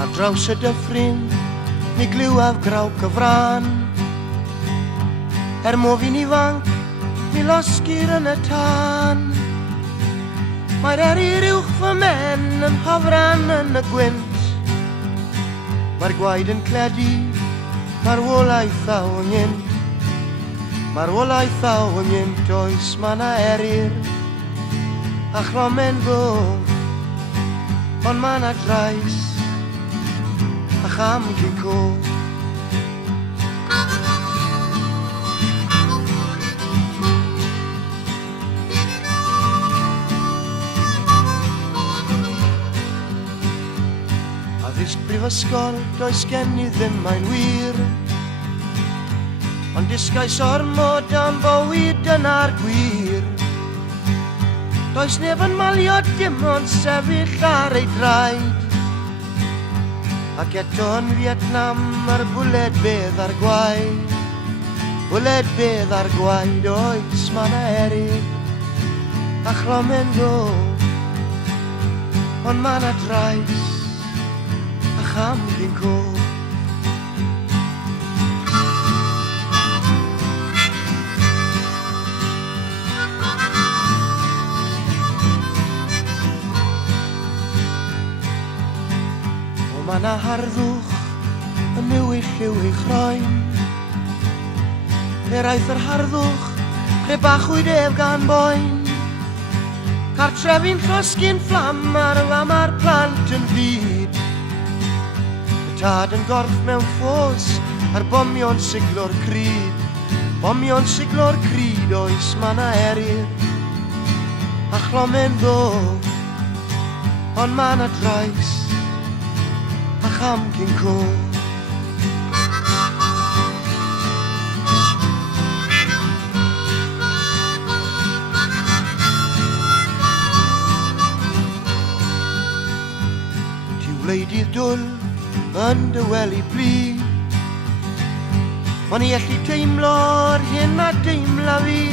Ar draws y dyffryn, mi glywaf graw cyfran. Mo fi'n ifanc, mi losgir yn y tân. Mae'r erir uwch fy men yn hofran yn y gwynt. Mae'r gwaed yn cledu, mae'r wolaeth ddaw ynghynt. Mae'r wolaeth ddaw ynghynt oes ma' na erir a chromen fo, ond ma' na drais a cham cyn co. Addysg brifysgol does gen i ddim mae'n wir, ond disgais ormod am bywyd yna'r gwir. Does neb yn malio dim ond sefyll ar ei draed, ac eto yn Vietnam ar bwled bedd ar gwaed. Bwled bedd ar gwaed oes ma' na erir a chromen fo, ond ma' na drais a cham cyn co. Ma' na harddwch yn newyll i'w ei chroen. Eraeth yr harddwch crebachwyd ef gan boen. Cartrefi'n llosgyn fflam ar lamar plant yn fyd. Y tad yn gorff mewn ffos ar bomion siglo'r cryd. Bomion siglo'r cryd oes ma' na erir a chlomen ddo, ond ma' na drais a cham cyn co. Tiwleidydd dwl yn dy wely blu, ond i allu teimlo'r hyn a deimla fi.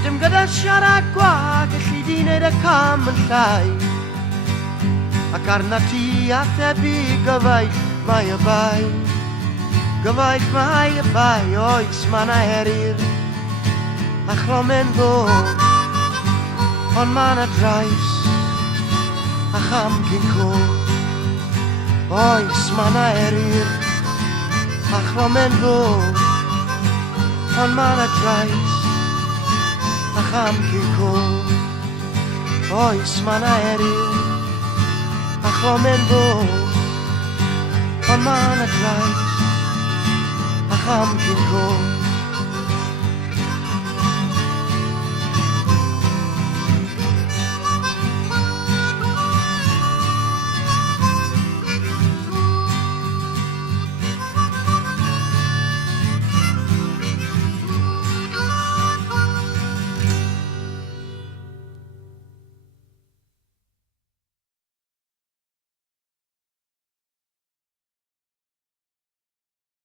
Dim gyda siarad gwag allu di wneud y cam yn llai, ac arna ti a thebu gyfaill mae y bai. Gyfaill mae y bai oes ma' na erir a chromen fo, ond ma' na drais a cham cyn co. Oes ma' na erir a chromen fo, ond ma' na drais a cham cyn co. Oes ma' na erir a chromen fo, ond ma' na drais a cham cyn co.